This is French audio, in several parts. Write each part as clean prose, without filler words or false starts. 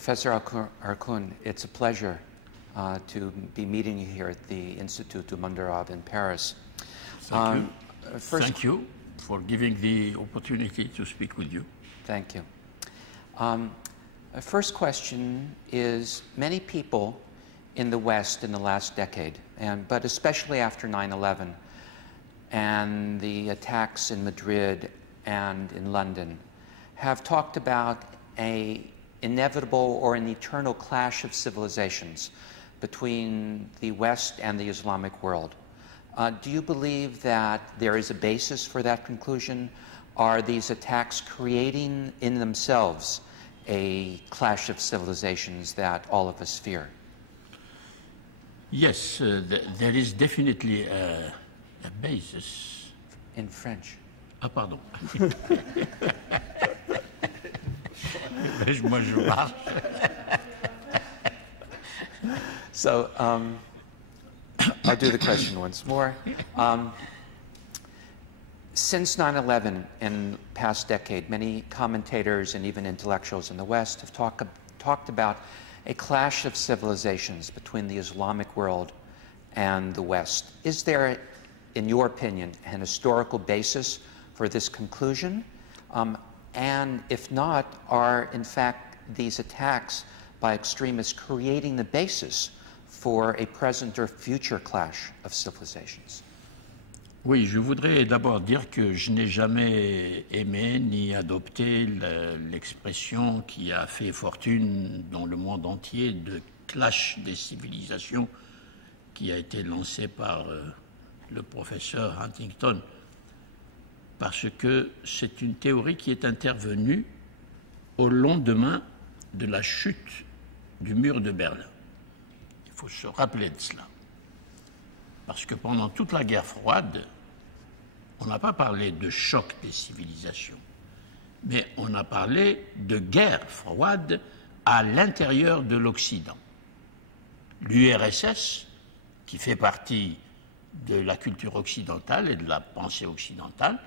Professor Arcun, it's a pleasure to be meeting you here at the Institut du Monde Arabe in Paris. Thank you for giving the opportunity to speak with you. Thank you. First question is, many people in the West in the last decade, but especially after 9/11 and the attacks in Madrid and in London, have talked about an inevitable or an eternal clash of civilizations between the West and the Islamic world. Do you believe that there is a basis for that conclusion? Are these attacks creating in themselves a clash of civilizations that all of us fear? Yes, there is definitely a basis. In French. Ah, pardon. Moi, je marche. So, I'll do the question once more. Since 9/11 and past decade, many commentators and even intellectuals in the West have talked about a clash of civilizations between the Islamic world and the West. Is there, in your opinion, an historical basis for this conclusion? And if not, are in fact these attacks by extremists creating the basis for a present or future clash of civilizations? Oui, je voudrais d'abord dire que je n'ai jamais aimé ni adopté l'expression qui a fait fortune dans le monde entier de clash des civilisations qui a été lancée par le professeur Huntington, parce que c'est une théorie qui est intervenue au lendemain de la chute du mur de Berlin. Il faut se rappeler de cela. Parce que pendant toute la guerre froide, on n'a pas parlé de choc des civilisations, mais on a parlé de guerre froide à l'intérieur de l'Occident. L'URSS, qui fait partie de la culture occidentale et de la pensée occidentale,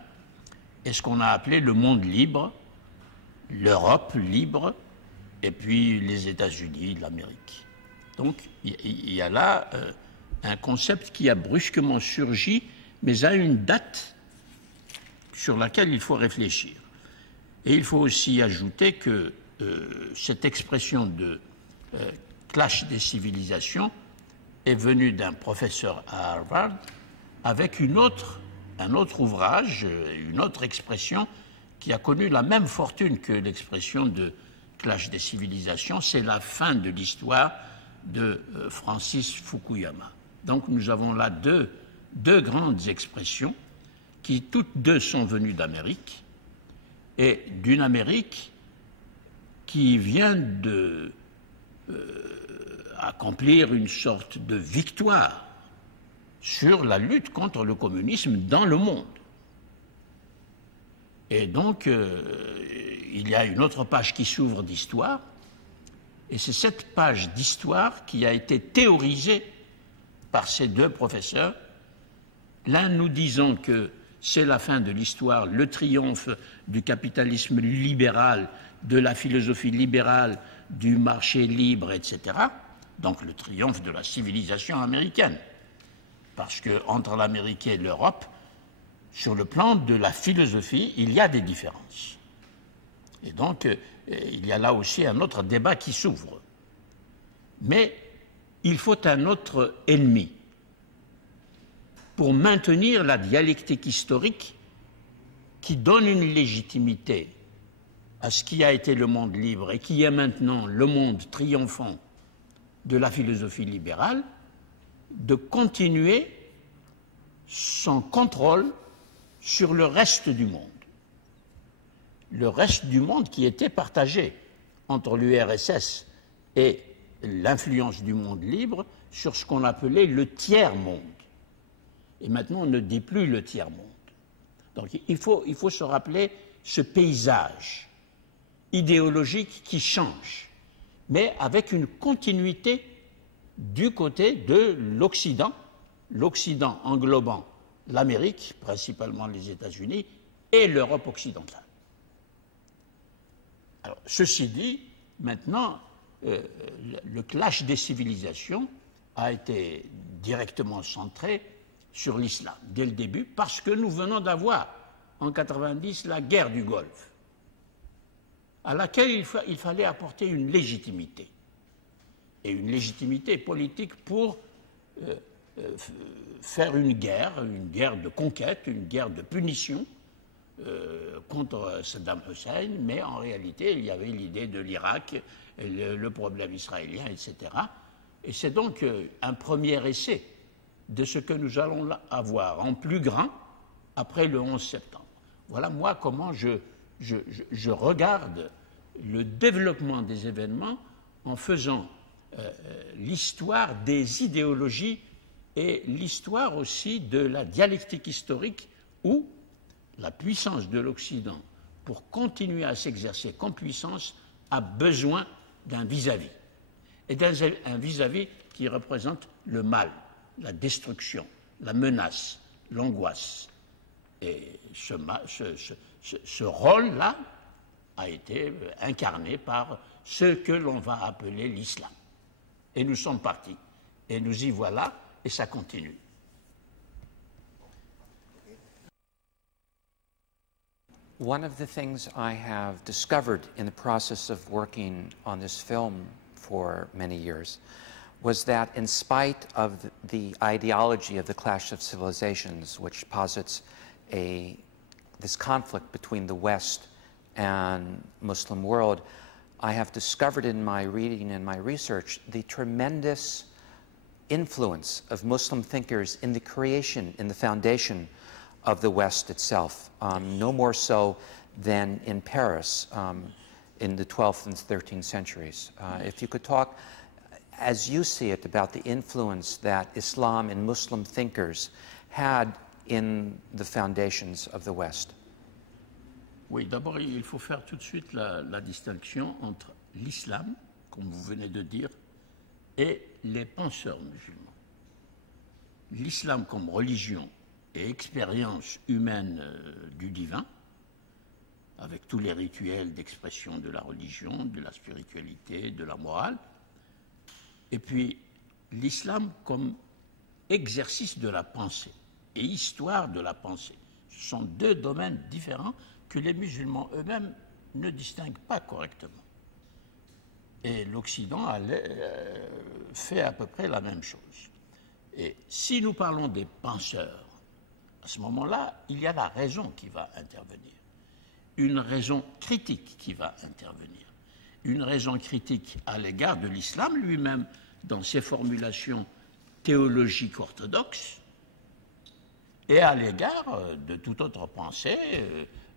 est ce qu'on a appelé le monde libre, l'Europe libre, et puis les États-Unis, l'Amérique. Donc il y a là un concept qui a brusquement surgi, mais à une date sur laquelle il faut réfléchir. Et il faut aussi ajouter que cette expression de clash des civilisations est venue d'un professeur à Harvard avec un autre ouvrage, une autre expression qui a connu la même fortune que l'expression de clash des civilisations. C'est la fin de l'histoire de Francis Fukuyama. Donc nous avons là deux grandes expressions qui toutes deux sont venues d'Amérique, et d'une Amérique qui vient accomplir une sorte de victoire sur la lutte contre le communisme dans le monde. Et donc il y a une autre page qui s'ouvre d'histoire, et c'est cette page d'histoire qui a été théorisée par ces deux professeurs, l'un nous disant que c'est la fin de l'histoire, le triomphe du capitalisme libéral, de la philosophie libérale, du marché libre, etc. Donc le triomphe de la civilisation américaine. Parce qu'entre l'Amérique et l'Europe, sur le plan de la philosophie, il y a des différences. Et donc il y a là aussi un autre débat qui s'ouvre. Mais il faut un autre ennemi pour maintenir la dialectique historique qui donne une légitimité à ce qui a été le monde libre et qui est maintenant le monde triomphant de la philosophie libérale, de continuer son contrôle sur le reste du monde. Le reste du monde qui était partagé entre l'URSS et l'influence du monde libre sur ce qu'on appelait le tiers-monde. Et maintenant, on ne dit plus le tiers-monde. Donc il faut se rappeler ce paysage idéologique qui change, mais avec une continuité du côté de l'Occident, l'Occident englobant l'Amérique, principalement les États-Unis, et l'Europe occidentale. Alors, ceci dit, maintenant, le clash des civilisations a été directement centré sur l'islam dès le début, parce que nous venons d'avoir en 90 la guerre du Golfe, à laquelle il fallait apporter une légitimité, et une légitimité politique pour faire une guerre de conquête, une guerre de punition contre Saddam Hussein, mais en réalité il y avait l'idée de l'Irak, le problème israélien, etc. Et c'est donc un premier essai de ce que nous allons avoir en plus grand après le 11 septembre. Voilà moi comment je regarde le développement des événements en faisant l'histoire des idéologies et l'histoire aussi de la dialectique historique où la puissance de l'Occident, pour continuer à s'exercer comme puissance, a besoin d'un vis-à-vis. Et d'un vis-à-vis qui représente le mal, la destruction, la menace, l'angoisse. Et ce rôle-là a été incarné par ce que l'on va appeler l'islam. Et nous sommes partis. Et nous y voilà, et ça continue. One of the things I have discovered in the process of working on this film for many years was that in spite of the ideology of the clash of civilizations, which posits this conflict between the West and Muslim world, I have discovered in my reading and my research the tremendous influence of Muslim thinkers in the creation, in the foundation of the West itself, no more so than in Paris in the 12th and 13th centuries. If you could talk, as you see it, about the influence that Islam and Muslim thinkers had in the foundations of the West. Oui, d'abord, il faut faire tout de suite la distinction entre l'islam, comme vous venez de dire, et les penseurs musulmans. L'islam comme religion et expérience humaine du divin, avec tous les rituels d'expression de la religion, de la spiritualité, de la morale, et puis l'islam comme exercice de la pensée et histoire de la pensée. Ce sont deux domaines différents que les musulmans eux-mêmes ne distinguent pas correctement. Et l'Occident a fait à peu près la même chose. Et si nous parlons des penseurs, à ce moment-là, il y a la raison qui va intervenir, une raison critique qui va intervenir, une raison critique à l'égard de l'islam lui-même dans ses formulations théologiques orthodoxes et à l'égard de toute autre pensée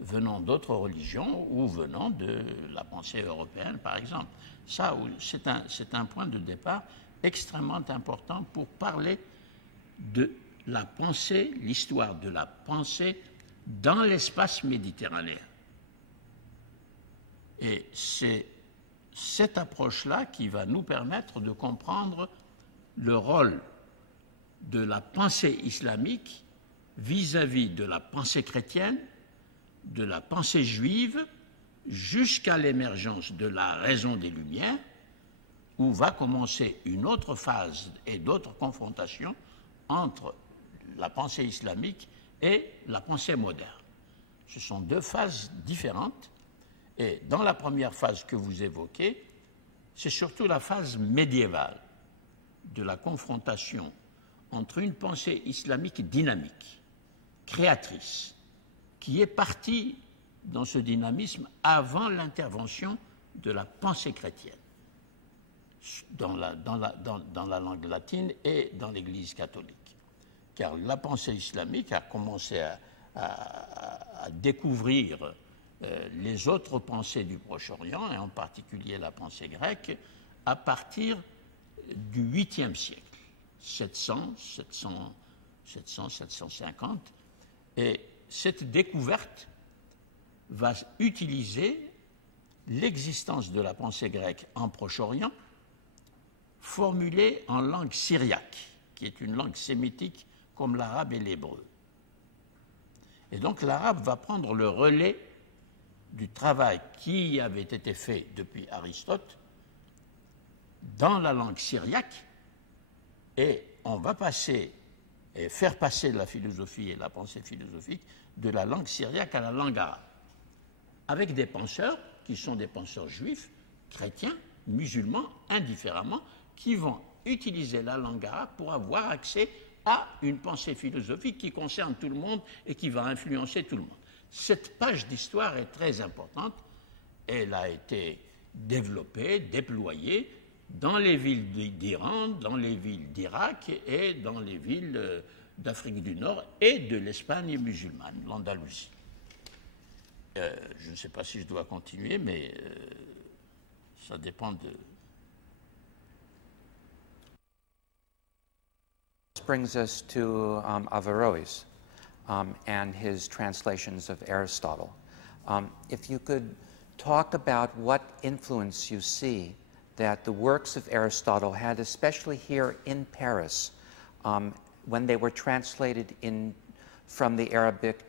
venant d'autres religions ou venant de la pensée européenne, par exemple. Ça, c'est un point de départ extrêmement important pour parler de la pensée, l'histoire de la pensée dans l'espace méditerranéen. Et c'est cette approche-là qui va nous permettre de comprendre le rôle de la pensée islamique vis-à-vis de la pensée chrétienne, de la pensée juive, jusqu'à l'émergence de la raison des Lumières, où va commencer une autre phase et d'autres confrontations entre la pensée islamique et la pensée moderne. Ce sont deux phases différentes, et dans la première phase que vous évoquez, c'est surtout la phase médiévale de la confrontation entre une pensée islamique dynamique, créatrice, qui est partie dans ce dynamisme avant l'intervention de la pensée chrétienne dans la langue latine et dans l'Église catholique. Car la pensée islamique a commencé à découvrir les autres pensées du Proche-Orient, et en particulier la pensée grecque, à partir du 8e siècle, 750, et cette découverte va utiliser l'existence de la pensée grecque en Proche-Orient formulée en langue syriaque, qui est une langue sémitique comme l'arabe et l'hébreu. Et donc l'arabe va prendre le relais du travail qui avait été fait depuis Aristote dans la langue syriaque, et on va passer et faire passer la philosophie et la pensée philosophique de la langue syriaque à la langue arabe, avec des penseurs qui sont des penseurs juifs, chrétiens, musulmans, indifféremment, qui vont utiliser la langue arabe pour avoir accès à une pensée philosophique qui concerne tout le monde et qui va influencer tout le monde. Cette page d'histoire est très importante. Elle a été développée, déployée dans les villes d'Iran, dans les villes d'Irak et dans les villes d'Afrique du Nord et de l'Espagne musulmane, l'Andalousie. Je ne sais pas si je dois continuer, mais ça dépend de... This brings us to Averroes and his translations of Aristotle. If you could talk about what influence you see that the works of Aristotle had, especially here in Paris, when they were translated from the Arabic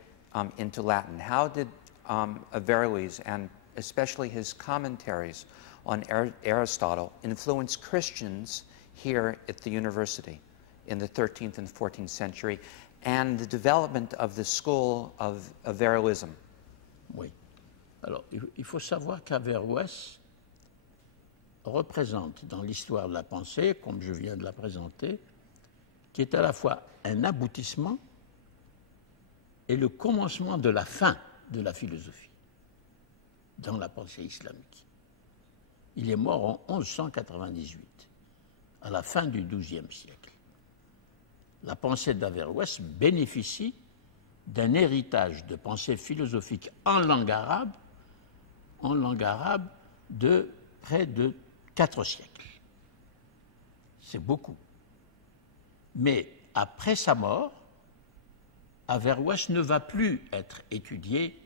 into Latin. How did Averroes, and especially his commentaries on Aristotle, influence Christians here at the university in the 13th and 14th century, and the development of the school of Averroism? Oui. Alors, il faut savoir qu'Averroès représente dans l'histoire de la pensée, comme je viens de la présenter, qui est à la fois un aboutissement et le commencement de la fin de la philosophie dans la pensée islamique. Il est mort en 1198, à la fin du XIIe siècle. La pensée d'Averroès bénéficie d'un héritage de pensée philosophique en langue arabe de près de 4 siècles. C'est beaucoup. Mais après sa mort, Averroès ne va plus être étudié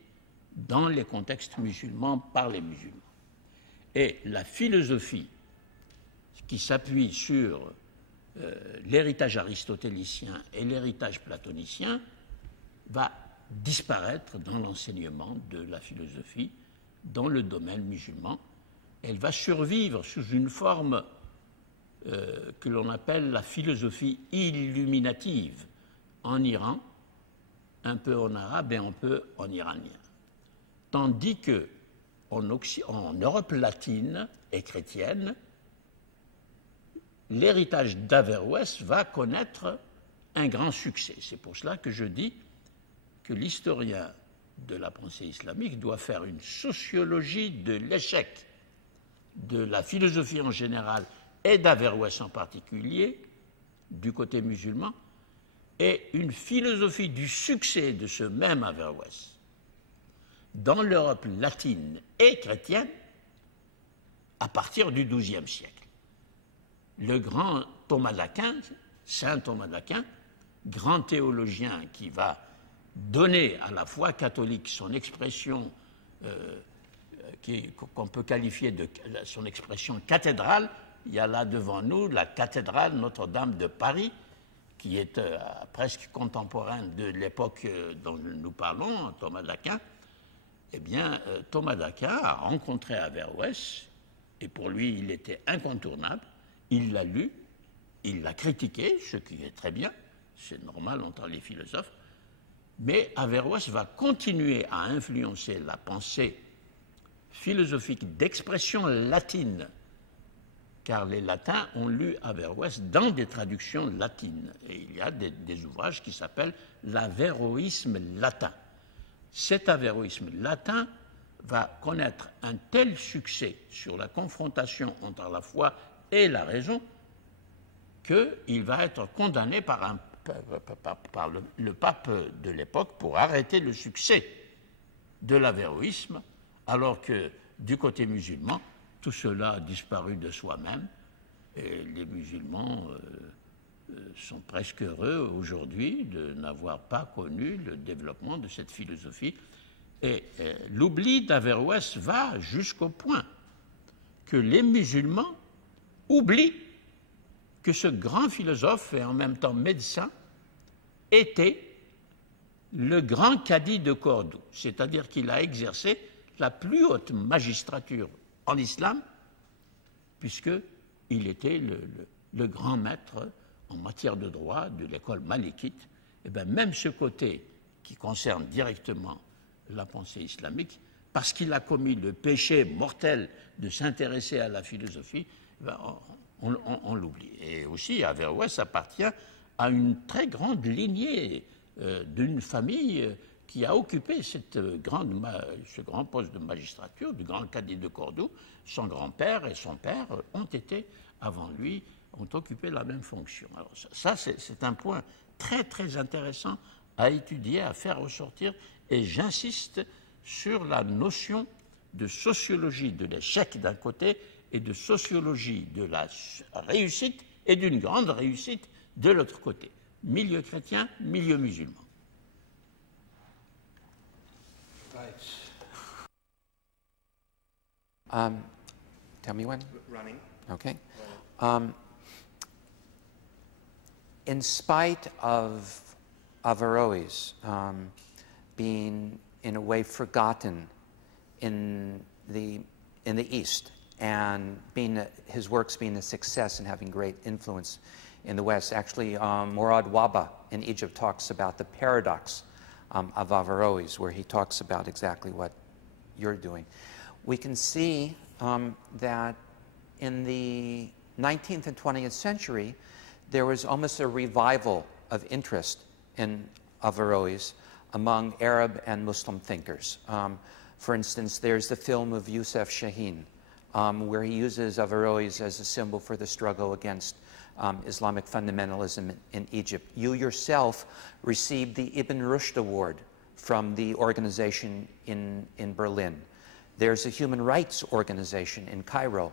dans les contextes musulmans par les musulmans. Et la philosophie qui s'appuie sur l'héritage aristotélicien et l'héritage platonicien va disparaître dans l'enseignement de la philosophie dans le domaine musulman. Elle va survivre sous une forme que l'on appelle la philosophie illuminative en Iran, un peu en arabe et un peu en iranien. Tandis que en Europe latine et chrétienne, l'héritage d'Averroès va connaître un grand succès. C'est pour cela que je dis que l'historien de la pensée islamique doit faire une sociologie de l'échec de la philosophie en général et d'Averroès en particulier, du côté musulman, et une philosophie du succès de ce même Averroès dans l'Europe latine et chrétienne à partir du XIIe siècle. Le grand Thomas d'Aquin, saint Thomas d'Aquin, grand théologien qui va donner à la foi catholique son expression qu'on peut qualifier de son expression cathédrale. Il y a là devant nous la cathédrale Notre-Dame de Paris, qui est presque contemporaine de l'époque dont nous parlons, Thomas d'Aquin. Eh bien, Thomas d'Aquin a rencontré Averroès, et pour lui, il était incontournable. Il l'a lu, il l'a critiqué, ce qui est très bien, c'est normal entre les philosophes, mais Averroès va continuer à influencer la pensée philosophique d'expression latine, car les latins ont lu Averroès dans des traductions latines. Et il y a des ouvrages qui s'appellent l'Averroïsme latin. Cet averroïsme latin va connaître un tel succès sur la confrontation entre la foi et la raison qu'il va être condamné par le pape de l'époque pour arrêter le succès de l'averroïsme, alors que du côté musulman, tout cela a disparu de soi-même et les musulmans sont presque heureux aujourd'hui de n'avoir pas connu le développement de cette philosophie. Et l'oubli d'Averroès va jusqu'au point que les musulmans oublient que ce grand philosophe et en même temps médecin était le grand cadi de Cordoue, c'est-à-dire qu'il a exercé la plus haute magistrature en islam, puisqu'il il était le grand maître en matière de droit de l'école malikite. Et bien même ce côté qui concerne directement la pensée islamique, parce qu'il a commis le péché mortel de s'intéresser à la philosophie, ben on l'oublie. Et aussi, Averroès appartient à une très grande lignée d'une famille qui a occupé ce grand poste de magistrature, du grand cadi de Cordoue. Son grand-père et son père ont été, avant lui, ont occupé la même fonction. Alors ça c'est un point très très intéressant à étudier, à faire ressortir, et j'insiste sur la notion de sociologie de l'échec d'un côté et de sociologie de la réussite et d'une grande réussite de l'autre côté. Milieu chrétien, milieu musulman. Tell me when? Running. Okay. In spite of Averroes being, in a way, forgotten in the East, and his works being a success and having great influence in the West. Actually, Morad Wahba in Egypt talks about the paradox of Averroes, where he talks about exactly what you're doing. We can see that in the 19th and 20th century, there was almost a revival of interest in Averroes among Arab and Muslim thinkers. For instance, there's the film of Youssef Chahine, where he uses Averroes as a symbol for the struggle against Islamic fundamentalism in Egypt. You yourself received the Ibn Rushd Award from the organization in Berlin. There's a human rights organization in Cairo,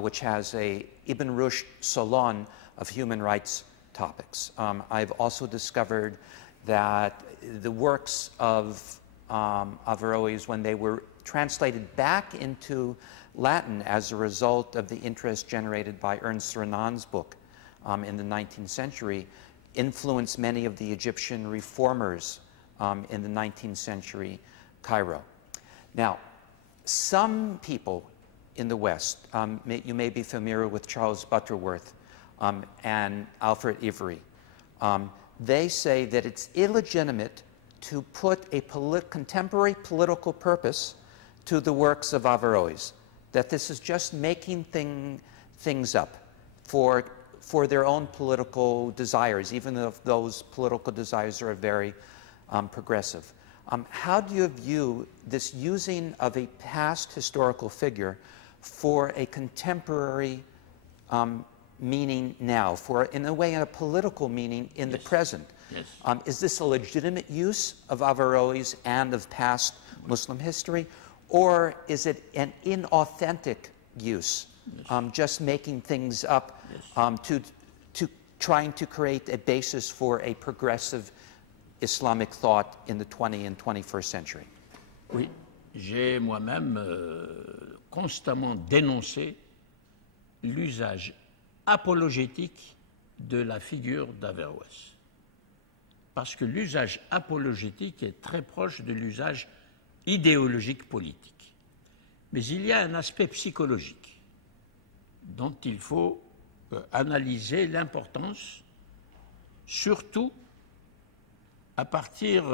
which has a Ibn Rushd Salon of human rights topics. I've also discovered that the works of Averroes, when they were translated back into Latin as a result of the interest generated by Ernst Renan's book in the 19th century, influenced many of the Egyptian reformers in the 19th century Cairo. Now, some people in the West, you may be familiar with Charles Butterworth and Alfred Ivory. They say that it's illegitimate to put a contemporary political purpose to the works of Averroes, that this is just making things up for their own political desires, even if those political desires are very progressive. How do you view this using of a past historical figure for a contemporary meaning now, for, in a way, a political meaning in the present? Yes. Is this a legitimate use of Averroes and of past Muslim history, or is it an inauthentic use, just making things up to trying to create a basis for a progressive Islamic thought in the 20th and 21st century? Oui, j'ai moi-même constamment dénoncé l'usage apologétique de la figure d'Averroès. Parce que l'usage apologétique est très proche de l'usage idéologique politique. Mais il y a un aspect psychologique dont il faut analyser l'importance, surtout à partir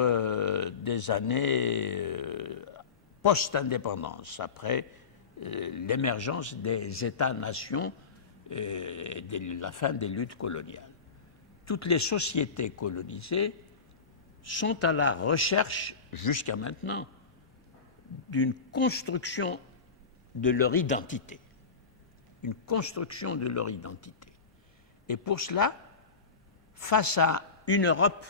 des années post-indépendance, après l'émergence des États-nations et la fin des luttes coloniales. Toutes les sociétés colonisées sont à la recherche, jusqu'à maintenant, d'une construction de leur identité. Une construction de leur identité. Et pour cela, face à une Europe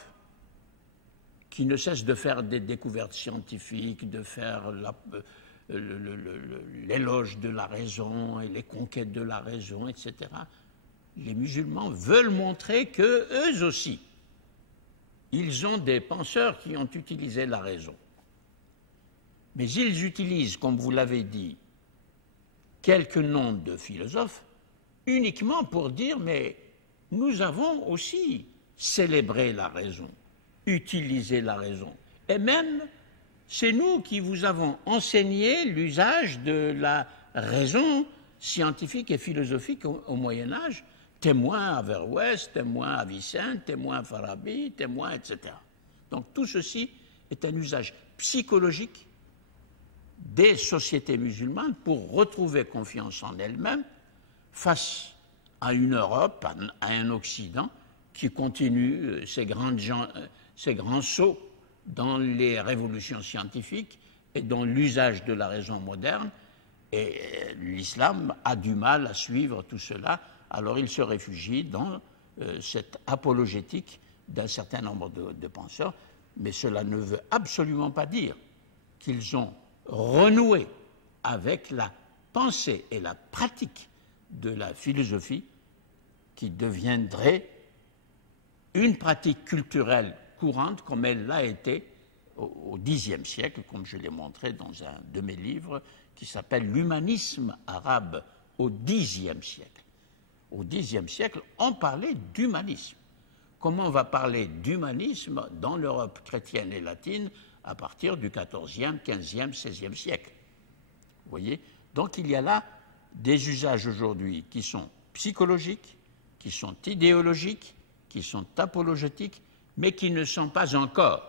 qui ne cesse de faire des découvertes scientifiques, de faire l'éloge de la raison et les conquêtes de la raison, etc., les musulmans veulent montrer qu'eux aussi, ils ont des penseurs qui ont utilisé la raison. Mais ils utilisent, comme vous l'avez dit, quelques noms de philosophes uniquement pour dire « mais nous avons aussi célébré la raison, utilisé la raison. Et même, c'est nous qui vous avons enseigné l'usage de la raison scientifiques et philosophiques au Moyen Âge, témoin Averroès, témoin Avicenne, témoin Farabi, témoin, etc. Donc tout ceci est un usage psychologique des sociétés musulmanes pour retrouver confiance en elles-mêmes face à une Europe, à un Occident qui continue ses grands sauts dans les révolutions scientifiques et dans l'usage de la raison moderne. Et l'islam a du mal à suivre tout cela, alors il se réfugie dans cette apologétique d'un certain nombre de penseurs, mais cela ne veut absolument pas dire qu'ils ont renoué avec la pensée et la pratique de la philosophie qui deviendrait une pratique culturelle courante comme elle l'a été au Xe siècle, comme je l'ai montré dans un de mes livres qui s'appelle L'humanisme arabe au Xe siècle. Au Xe siècle, on parlait d'humanisme. Comment on va parler d'humanisme dans l'Europe chrétienne et latine à partir du XIVe, XVe, XVIe siècle? Vous voyez? Donc il y a là des usages aujourd'hui qui sont psychologiques, qui sont idéologiques, qui sont apologétiques, mais qui ne sont pas encore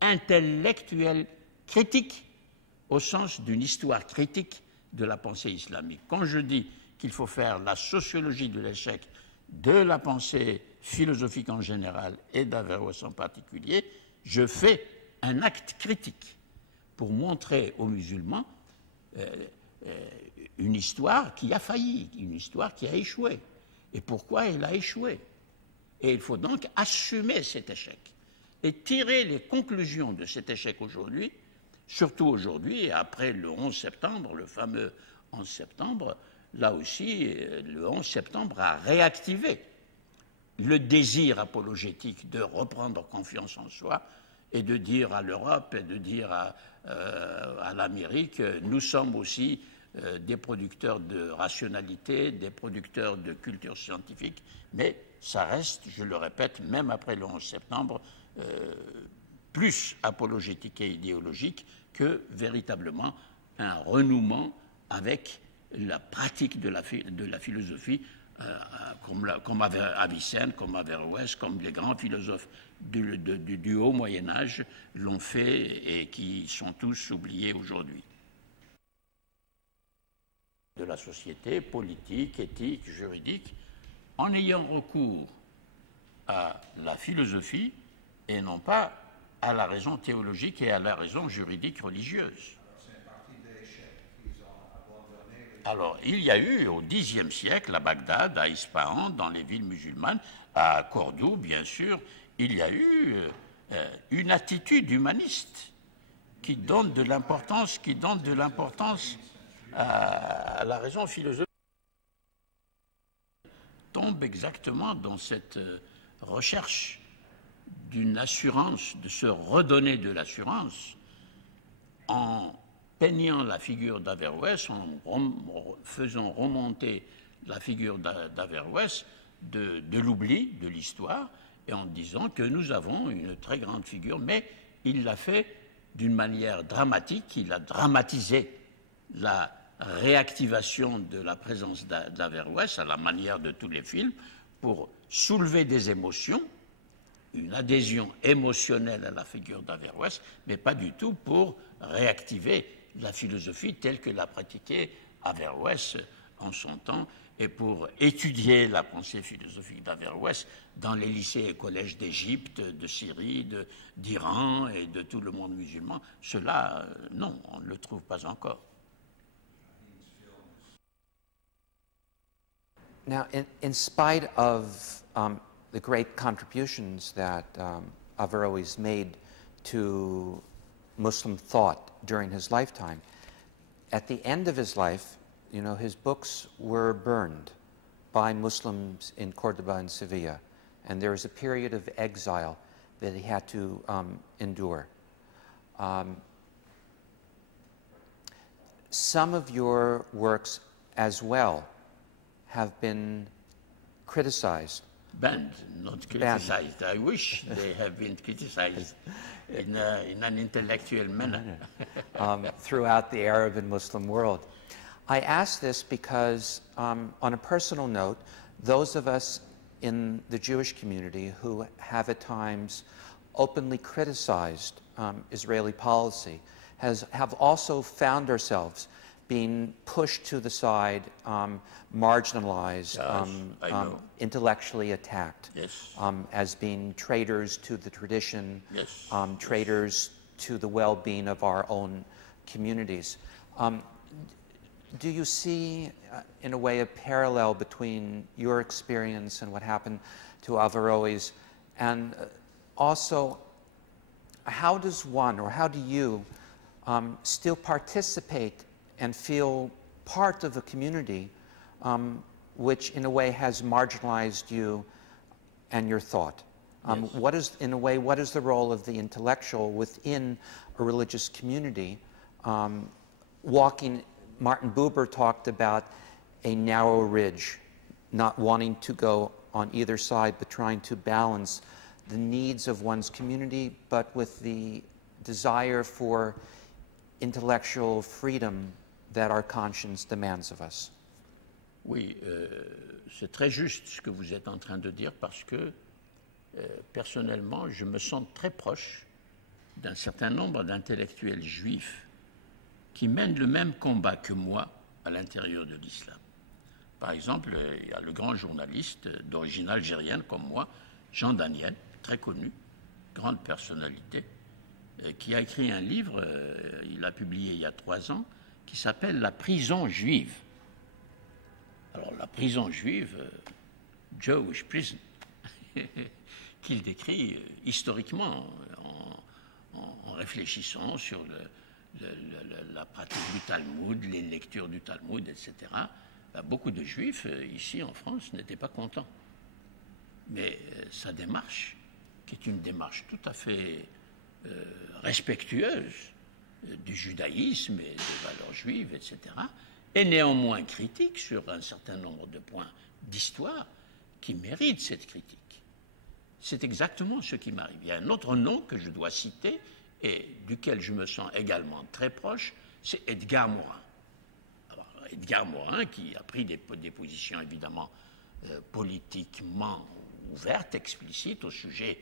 intellectuels, critiques, au sens d'une histoire critique de la pensée islamique. Quand je dis qu'il faut faire la sociologie de l'échec de la pensée philosophique en général et d'Averroès en particulier, je fais un acte critique pour montrer aux musulmans une histoire qui a failli, une histoire qui a échoué. Et pourquoi elle a échoué? Et il faut donc assumer cet échec et tirer les conclusions de cet échec aujourd'hui, surtout aujourd'hui, après le 11 septembre, le fameux 11 septembre. Là aussi, le 11 septembre a réactivé le désir apologétique de reprendre confiance en soi et de dire à l'Europe et de dire à l'Amérique, nous sommes aussi des producteurs de rationalité, des producteurs de culture scientifique, mais ça reste, je le répète, même après le 11 septembre, plus apologétique et idéologique que véritablement un renouement avec la pratique de la philosophie, comme Avicenne, comme Averroès, comme les grands philosophes du haut Moyen-Âge l'ont fait et qui sont tous oubliés aujourd'hui. De la société politique, éthique, juridique, en ayant recours à la philosophie et non pas à la raison théologique et à la raison juridique religieuse. Alors, il y a eu au Xe siècle, à Bagdad, à Ispahan, dans les villes musulmanes, à Cordoue, bien sûr, il y a eu une attitude humaniste qui donne de l'importance à la raison philosophique. Tombe exactement dans cette recherche d'une assurance, de se redonner de l'assurance, en peignant la figure d'Averroès, en faisant remonter la figure d'Averroès de l'oubli de l'histoire, et en disant que nous avons une très grande figure, mais il l'a fait d'une manière dramatique, il a dramatisé la réactivation de la présence d'Averroès à la manière de tous les films pour soulever des émotions, une adhésion émotionnelle à la figure d'Averroès, mais pas du tout pour réactiver la philosophie telle que l'a pratiquée Averroès en son temps et pour étudier la pensée philosophique d'Averroès dans les lycées et collèges d'Égypte, de Syrie, d'Iran et de tout le monde musulman. Cela, non, on ne le trouve pas encore. Now, in spite of the great contributions that Averroes made to Muslim thought during his lifetime, at the end of his life, you know, his books were burned by Muslims in Cordoba and Sevilla, and there was a period of exile that he had to endure. Some of your works as well have been criticized. Banned, not criticized. Banned. I wish they have been criticized in an intellectual manner. Throughout the Arab and Muslim world. I ask this because, on a personal note, those of us in the Jewish community who have at times openly criticized Israeli policy have also found ourselves being pushed to the side, marginalized, yes, intellectually attacked, yes, as being traitors to the tradition, yes, traitors to the well-being of our own communities. Do you see, in a way, a parallel between your experience and what happened to Averroes? And also, how does one, or how do you, still participate and feel part of a community which, in a way, has marginalized you and your thought? Yes. What is, in a way, what is the role of the intellectual within a religious community? Martin Buber talked about a narrow ridge, not wanting to go on either side, but trying to balance the needs of one's community, but with the desire for intellectual freedom that our conscience demands of us. Oui, c'est très juste ce que vous êtes en train de dire parce que, personnellement, je me sens très proche d'un certain nombre d'intellectuels juifs qui mènent le même combat que moi à l'intérieur de l'islam. Par exemple, il y a le grand journaliste d'origine algérienne comme moi, Jean Daniel, très connu, grande personnalité, qui a écrit un livre, il l'a publié il y a 3 ans, qui s'appelle « La prison juive ». Alors, la prison juive, Jewish prison, qu'il décrit historiquement en réfléchissant sur la pratique du Talmud, les lectures du Talmud, etc. Beaucoup de juifs, ici en France, n'étaient pas contents. Mais sa démarche, qui est une démarche tout à fait respectueuse du judaïsme et des valeurs juives, etc., est néanmoins critique sur un certain nombre de points d'histoire qui méritent cette critique. C'est exactement ce qui m'arrive. Il y a un autre nom que je dois citer et duquel je me sens également très proche, c'est Edgar Morin. Alors, Edgar Morin, qui a pris des positions évidemment politiquement ouvertes, explicites au sujet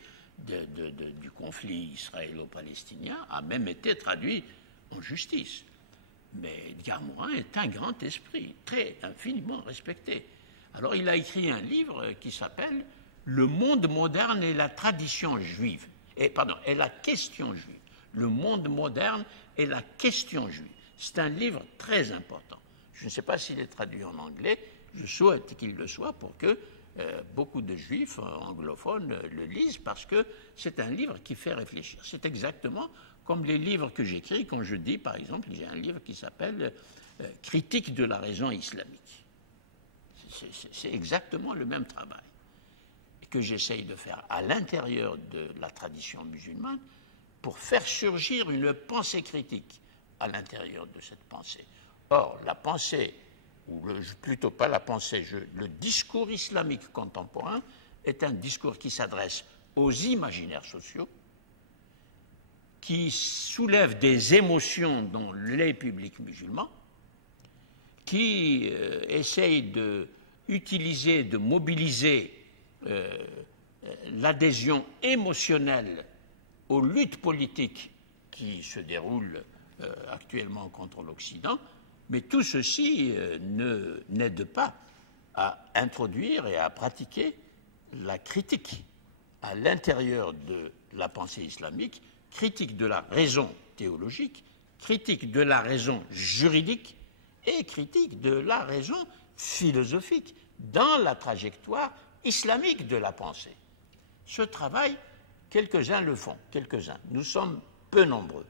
du conflit israélo-palestinien, a même été traduit en justice. Mais Edgar Morin est un grand esprit, très infiniment respecté. Alors il a écrit un livre qui s'appelle « Le monde moderne et la tradition juive ». Et la question juive. Le monde moderne et la question juive. C'est un livre très important. Je ne sais pas s'il est traduit en anglais, je souhaite qu'il le soit pour que beaucoup de juifs anglophones le lisent parce que c'est un livre qui fait réfléchir. C'est exactement comme les livres que j'écris quand je dis, par exemple, j'ai un livre qui s'appelle « Critique de la raison islamique ». C'est exactement le même travail que j'essaye de faire à l'intérieur de la tradition musulmane pour faire surgir une pensée critique à l'intérieur de cette pensée. Or, la pensée, ou plutôt pas la pensée, le discours islamique contemporain est un discours qui s'adresse aux imaginaires sociaux, qui soulève des émotions dans les publics musulmans, qui essaye d'utiliser, de mobiliser l'adhésion émotionnelle aux luttes politiques qui se déroulent actuellement contre l'Occident, mais tout ceci n'aide pas à introduire et à pratiquer la critique à l'intérieur de la pensée islamique, critique de la raison théologique, critique de la raison juridique et critique de la raison philosophique dans la trajectoire islamique de la pensée. Ce travail, quelques-uns le font, quelques-uns. Nous sommes peu nombreux,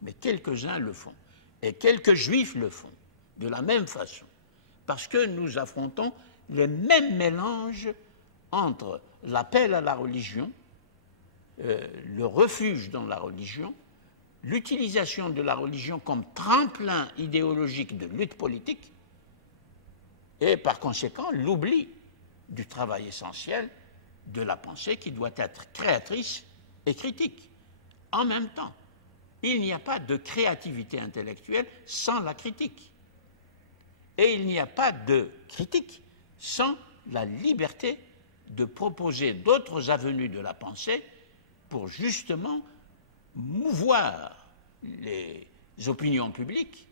mais quelques-uns le font. Et quelques juifs le font, de la même façon, parce que nous affrontons les mêmes mélanges entre l'appel à la religion, le refuge dans la religion, l'utilisation de la religion comme tremplin idéologique de lutte politique, et par conséquent l'oubli du travail essentiel de la pensée qui doit être créatrice et critique en même temps. Il n'y a pas de créativité intellectuelle sans la critique. Et il n'y a pas de critique sans la liberté de proposer d'autres avenues de la pensée pour justement mouvoir les opinions publiques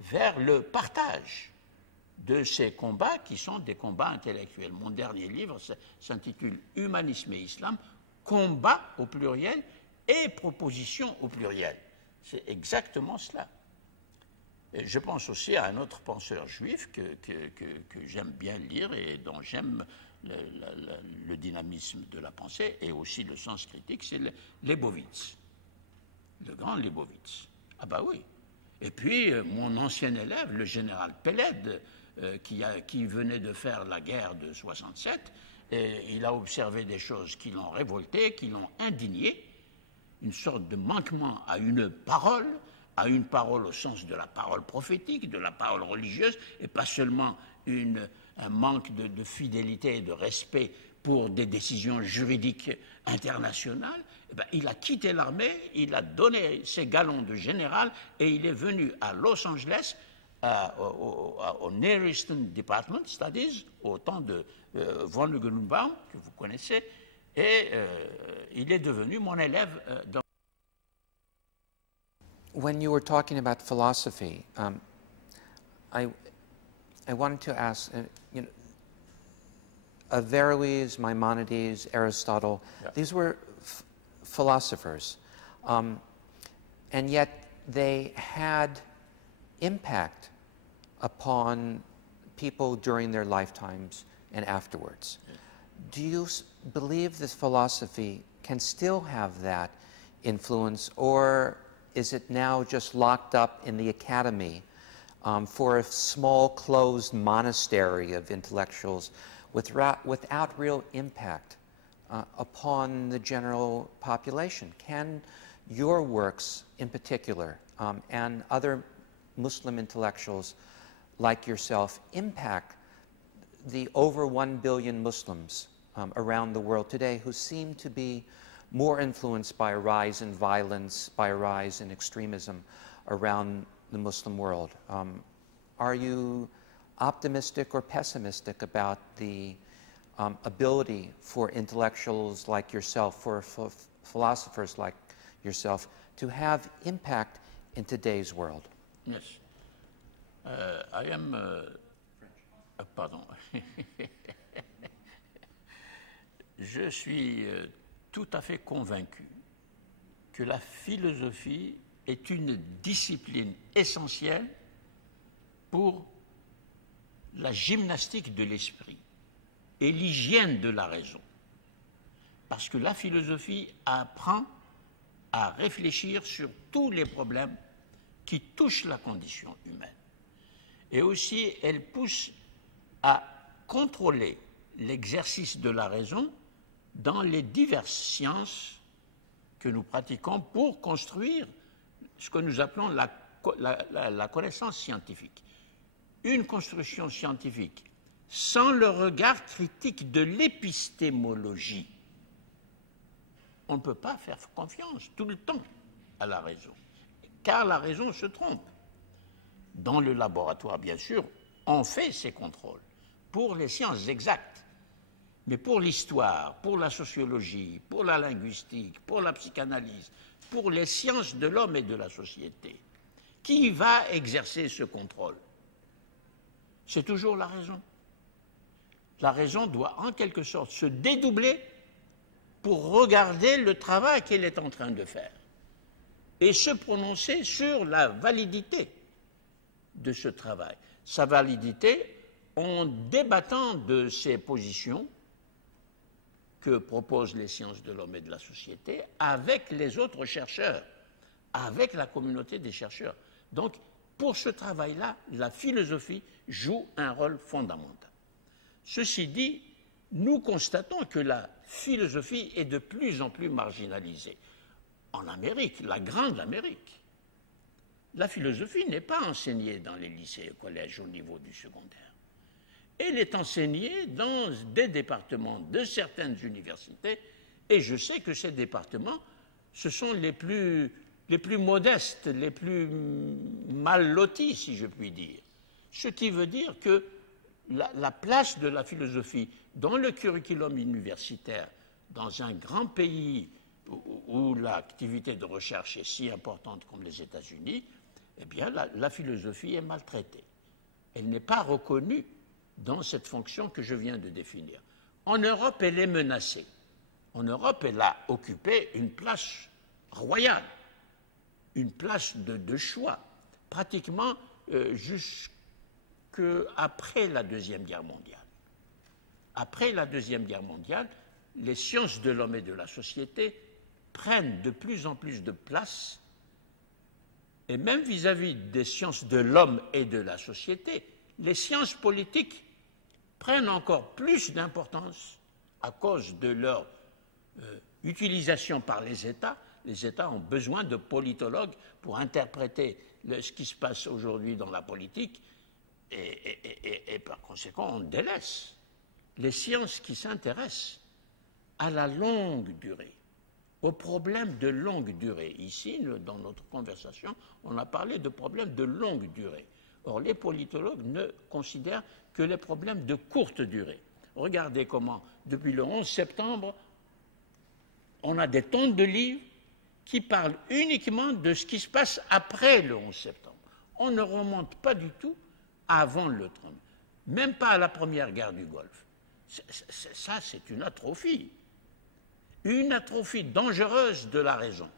vers le partage de ces combats qui sont des combats intellectuels. Mon dernier livre s'intitule « Humanisme et Islam, combat au pluriel et proposition au pluriel ». C'est exactement cela. Et je pense aussi à un autre penseur juif que j'aime bien lire et dont j'aime le dynamisme de la pensée et aussi le sens critique, c'est Leibowitz, le grand Leibowitz. Ah bah oui. Et puis, mon ancien élève, le général Peled, qui venait de faire la guerre de 67, et il a observé des choses qui l'ont révolté, qui l'ont indigné, une sorte de manquement à une parole au sens de la parole prophétique, de la parole religieuse, et pas seulement un manque de fidélité et de respect pour des décisions juridiques internationales. Eh bien, il a quitté l'armée, il a donné ses galons de général et il est venu à Los Angeles, au Near Eastern Department Studies, au temps de von Neugebauer, que vous connaissez, et il est devenu mon élève dans... When you were talking about philosophy, I wanted to ask, Averroes, Maimonides, Aristotle, yeah. These were philosophers, and yet they had impact upon people during their lifetimes and afterwards. Yeah. Do you believe this philosophy can still have that influence, or is it now just locked up in the academy for a small closed monastery of intellectuals without real impact upon the general population? Can your works in particular and other Muslim intellectuals like yourself impact the over 1 billion Muslims around the world today who seem to be more influenced by a rise in violence, by a rise in extremism around the Muslim world? Are you optimistic or pessimistic about the ability for intellectuals like yourself, for philosophers like yourself, to have impact in today's world? Yes. I am... pardon. Je suis tout à fait convaincu que la philosophie est une discipline essentielle pour la gymnastique de l'esprit et l'hygiène de la raison. Parce que la philosophie apprend à réfléchir sur tous les problèmes qui touchent la condition humaine. Et aussi, elle pousse à contrôler l'exercice de la raison dans les diverses sciences que nous pratiquons pour construire ce que nous appelons la connaissance scientifique. Une construction scientifique sans le regard critique de l'épistémologie, on ne peut pas faire confiance tout le temps à la raison, car la raison se trompe. Dans le laboratoire, bien sûr, on fait ces contrôles pour les sciences exactes, mais pour l'histoire, pour la sociologie, pour la linguistique, pour la psychanalyse, pour les sciences de l'homme et de la société, qui va exercer ce contrôle? C'est toujours la raison. La raison doit en quelque sorte se dédoubler pour regarder le travail qu'elle est en train de faire et se prononcer sur la validité de ce travail. Sa validité en débattant de ces positions que proposent les sciences de l'homme et de la société avec les autres chercheurs, avec la communauté des chercheurs. Donc, pour ce travail-là, la philosophie joue un rôle fondamental. Ceci dit, nous constatons que la philosophie est de plus en plus marginalisée. En Amérique, la grande Amérique, la philosophie n'est pas enseignée dans les lycées et collèges au niveau du secondaire. Elle est enseignée dans des départements de certaines universités, et je sais que ces départements, ce sont les plus modestes, les plus mal lotis, si je puis dire. Ce qui veut dire que la place de la philosophie dans le curriculum universitaire, dans un grand pays où l'activité de recherche est si importante comme les États-Unis, eh bien, la philosophie est maltraitée. Elle n'est pas reconnue dans cette fonction que je viens de définir. En Europe, elle est menacée. En Europe, elle a occupé une place royale, une place de choix, pratiquement jusqu'après la Deuxième Guerre mondiale. Après la Deuxième Guerre mondiale, les sciences de l'homme et de la société prennent de plus en plus de place, et même vis-à-vis des sciences de l'homme et de la société, les sciences politiques prennent encore plus d'importance à cause de leur utilisation par les États. Les États ont besoin de politologues pour interpréter ce qui se passe aujourd'hui dans la politique, et par conséquent, on délaisse les sciences qui s'intéressent à la longue durée, aux problèmes de longue durée. Ici, dans notre conversation, on a parlé de problèmes de longue durée. Or, les politologues ne considèrent que les problèmes de courte durée. Regardez comment, depuis le 11 septembre, on a des tonnes de livres qui parlent uniquement de ce qui se passe après le 11 septembre. On ne remonte pas du tout avant le 30, même pas à la première guerre du Golfe. Ça, c'est une atrophie dangereuse de la raison.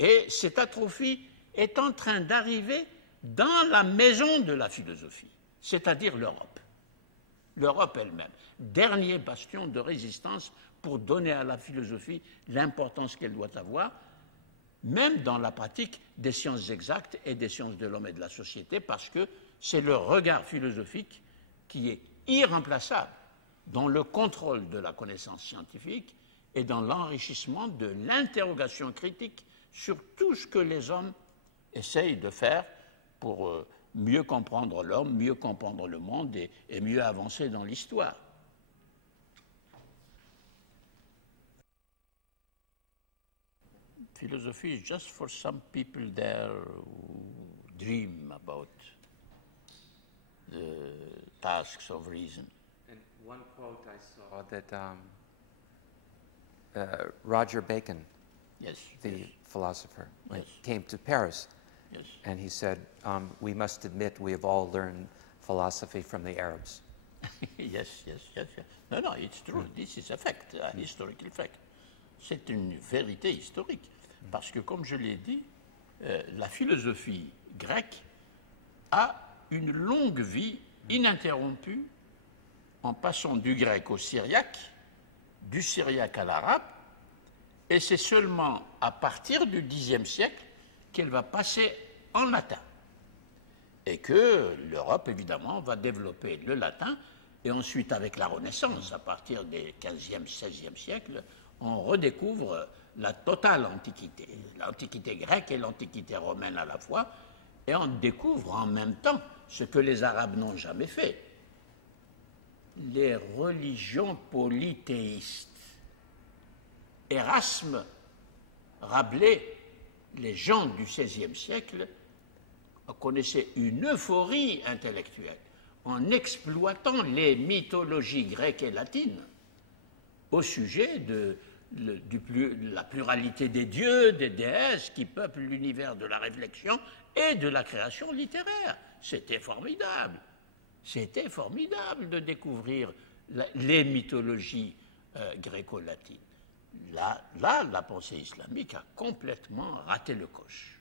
Et cette atrophie est en train d'arriver dans la maison de la philosophie, c'est-à-dire l'Europe. L'Europe elle-même, dernier bastion de résistance pour donner à la philosophie l'importance qu'elle doit avoir, même dans la pratique des sciences exactes et des sciences de l'homme et de la société, parce que c'est le regard philosophique qui est irremplaçable dans le contrôle de la connaissance scientifique et dans l'enrichissement de l'interrogation critique sur tout ce que les hommes essayent de faire pour mieux comprendre l'homme, mieux comprendre le monde et mieux avancer dans l'histoire. Philosophy is just for some people there who dream about the tasks of reason. And one quote I saw that Roger Bacon, Yes, the philosopher, Yes. came to Paris, yes. and he said, we must admit we have all learned philosophy from the Arabs. Yes. No, it's true. This is a fact, a historical fact. C'est une vérité historique. Parce que, comme je l'ai dit, la philosophie grecque a une longue vie ininterrompue en passant du grec au syriaque, du syriaque à l'arabe, et c'est seulement à partir du Xe siècle qu'elle va passer en latin. Et que l'Europe, évidemment, va développer le latin, et ensuite, avec la Renaissance, à partir des XVe, XVIe siècles, on redécouvre la totale antiquité, l'antiquité grecque et l'antiquité romaine à la fois, et on découvre en même temps ce que les Arabes n'ont jamais fait, les religions polythéistes. Erasme, Rabelais, les gens du XVIe siècle connaissaient une euphorie intellectuelle en exploitant les mythologies grecques et latines au sujet de la pluralité des dieux, des déesses qui peuplent l'univers de la réflexion et de la création littéraire. C'était formidable. C'était formidable de découvrir les mythologies gréco-latines. Là, la pensée islamique a complètement raté le coche.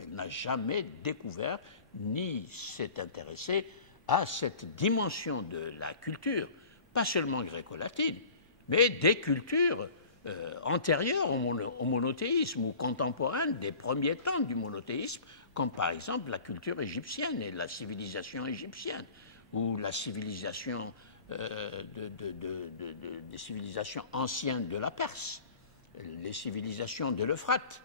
Elle n'a jamais découvert ni s'est intéressée à cette dimension de la culture, pas seulement gréco-latine, mais des cultures antérieures au monothéisme ou contemporaines des premiers temps du monothéisme, comme par exemple la culture égyptienne et la civilisation égyptienne, ou la civilisation des civilisations anciennes de la Perse, les civilisations de l'Euphrate.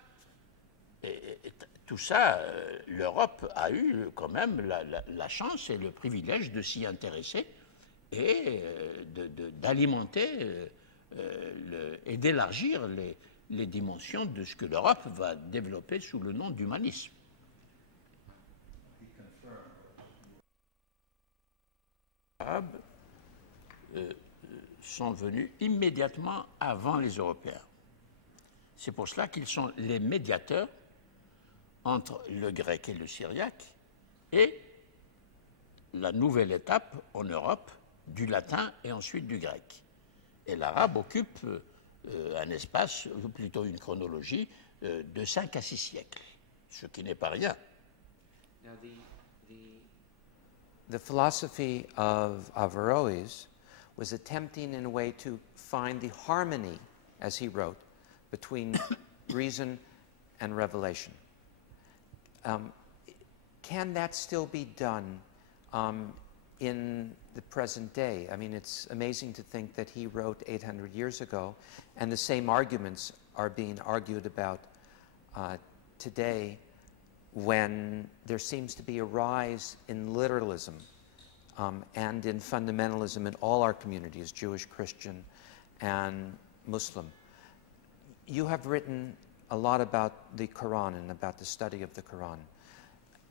Et tout ça, l'Europe a eu quand même la chance et le privilège de s'y intéresser et d'alimenter et d'élargir les dimensions de ce que l'Europe va développer sous le nom d'humanisme. Arabes sont venus immédiatement avant les Européens. C'est pour cela qu'ils sont les médiateurs entre le grec et le syriaque et la nouvelle étape en Europe du latin et ensuite du grec. Et l'arabe occupe un espace, ou plutôt une chronologie, de 5 à 6 siècles, ce qui n'est pas rien. Now the philosophy of Averroes was attempting in a way to find the harmony, as he wrote, between reason and revelation. Can that still be done in the present day? I mean, it's amazing to think that he wrote 800 years ago, and the same arguments are being argued about today, when there seems to be a rise in literalism and in fundamentalism in all our communities, Jewish, Christian, and Muslim. You have written a lot about the Quran and about the study of the Quran.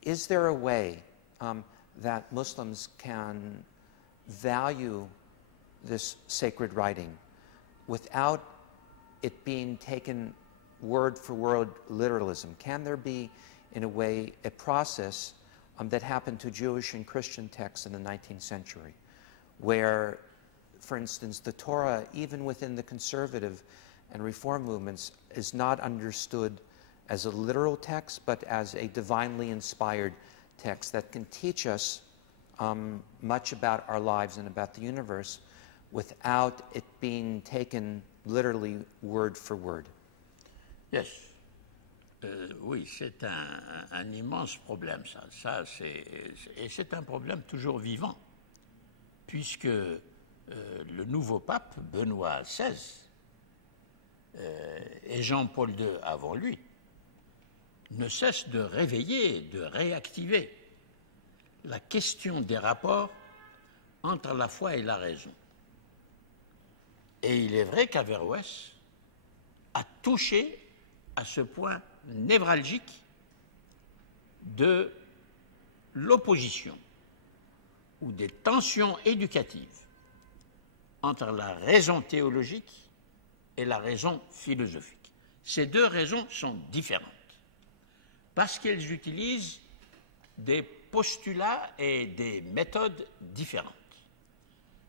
Is there a way that Muslims can value this sacred writing without it being taken word for word literalism? Can there be, in a way, a process that happened to Jewish and Christian texts in the 19th century, where, for instance, the Torah, even within the conservative and reform movements, is not understood as a literal text, but as a divinely inspired text that can teach us much about our lives and about the universe without it being taken literally word for word? Yes. Oui, c'est un immense problème, ça et c'est un problème toujours vivant, puisque le nouveau pape, Benoît XVI, et Jean-Paul II avant lui, ne cessent de réveiller, de réactiver la question des rapports entre la foi et la raison. Et il est vrai qu'Averroès a touché à ce point névralgique de l'opposition ou des tensions éducatives entre la raison théologique et la raison philosophique. Ces deux raisons sont différentes parce qu'elles utilisent des postulats et des méthodes différentes.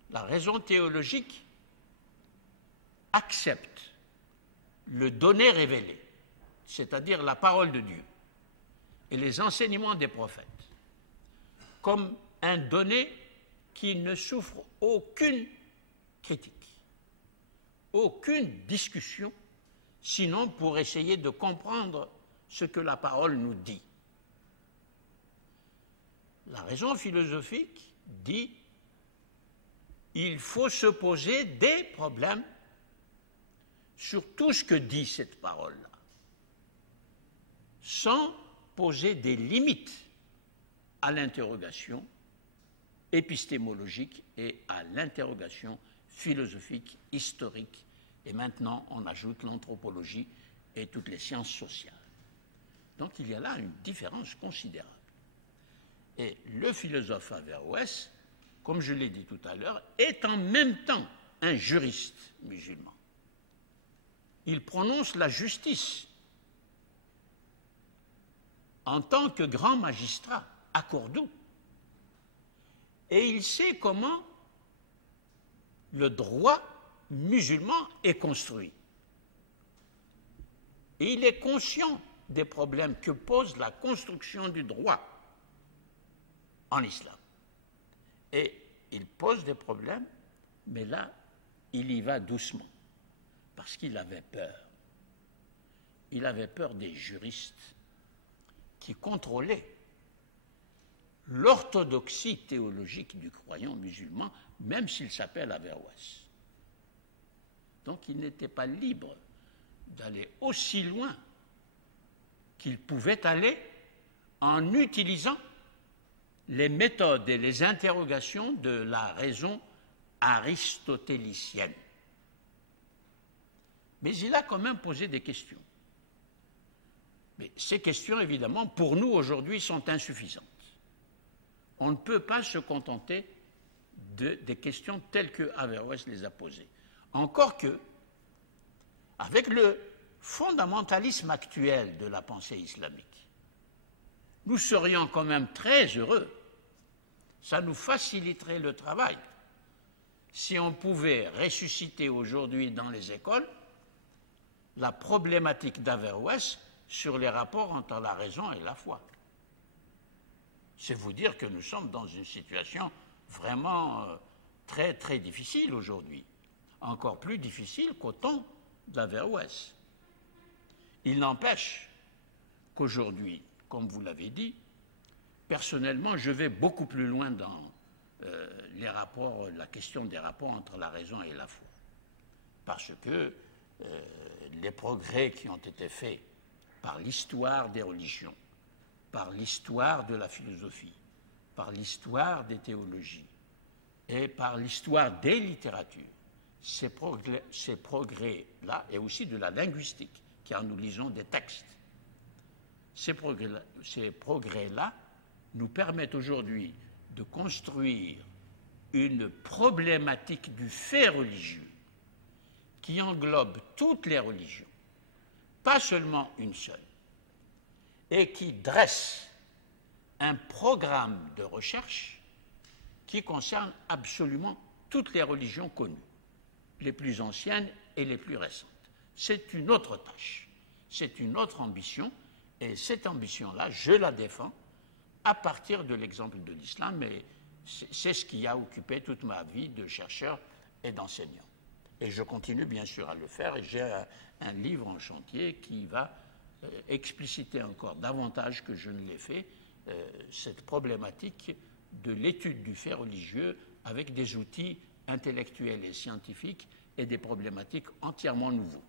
La raison théologique accepte le donné révélé, c'est-à-dire la parole de Dieu et les enseignements des prophètes, comme un donné qui ne souffre aucune critique, aucune discussion, sinon pour essayer de comprendre ce que la parole nous dit. La raison philosophique dit il faut se poser des problèmes sur tout ce que dit cette parole-là, sans poser des limites à l'interrogation épistémologique et à l'interrogation philosophique, historique, et maintenant on ajoute l'anthropologie et toutes les sciences sociales. Donc il y a là une différence considérable. Et le philosophe Averroès, comme je l'ai dit tout à l'heure, est en même temps un juriste musulman. Il prononce la justice en tant que grand magistrat à Cordoue. Et il sait comment le droit musulman est construit. Et il est conscient des problèmes que pose la construction du droit en islam. Et il pose des problèmes, mais là, il y va doucement, parce qu'il avait peur. Il avait peur des juristes qui contrôlaient l'orthodoxie théologique du croyant musulman, même s'il s'appelle Averroès. Donc il n'était pas libre d'aller aussi loin qu'il pouvait aller en utilisant les méthodes et les interrogations de la raison aristotélicienne. Mais il a quand même posé des questions. Mais ces questions, évidemment, pour nous aujourd'hui, sont insuffisantes. On ne peut pas se contenter des questions telles que Averroès les a posées. Encore que, avec le fondamentalisme actuel de la pensée islamique, nous serions quand même très heureux, ça nous faciliterait le travail, si on pouvait ressusciter aujourd'hui dans les écoles la problématique d'Averroès sur les rapports entre la raison et la foi. C'est vous dire que nous sommes dans une situation vraiment très, très difficile aujourd'hui, encore plus difficile qu'au temps d'Averroès. Il n'empêche qu'aujourd'hui, comme vous l'avez dit, personnellement, je vais beaucoup plus loin dans les rapports, la question des rapports entre la raison et la foi. Parce que les progrès qui ont été faits par l'histoire des religions, par l'histoire de la philosophie, par l'histoire des théologies et par l'histoire des littératures, ces progrès-là, et aussi de la linguistique, car nous lisons des textes, ces progrès-là nous permettent aujourd'hui de construire une problématique du fait religieux qui englobe toutes les religions, pas seulement une seule, et qui dresse un programme de recherche qui concerne absolument toutes les religions connues, les plus anciennes et les plus récentes. C'est une autre tâche, c'est une autre ambition, et cette ambition-là, je la défends à partir de l'exemple de l'islam, et c'est ce qui a occupé toute ma vie de chercheur et d'enseignant. Et je continue bien sûr à le faire, et j'ai un livre en chantier qui va expliciter encore davantage que je ne l'ai fait cette problématique de l'étude du fait religieux avec des outils intellectuels et scientifiques et des problématiques entièrement nouveaux.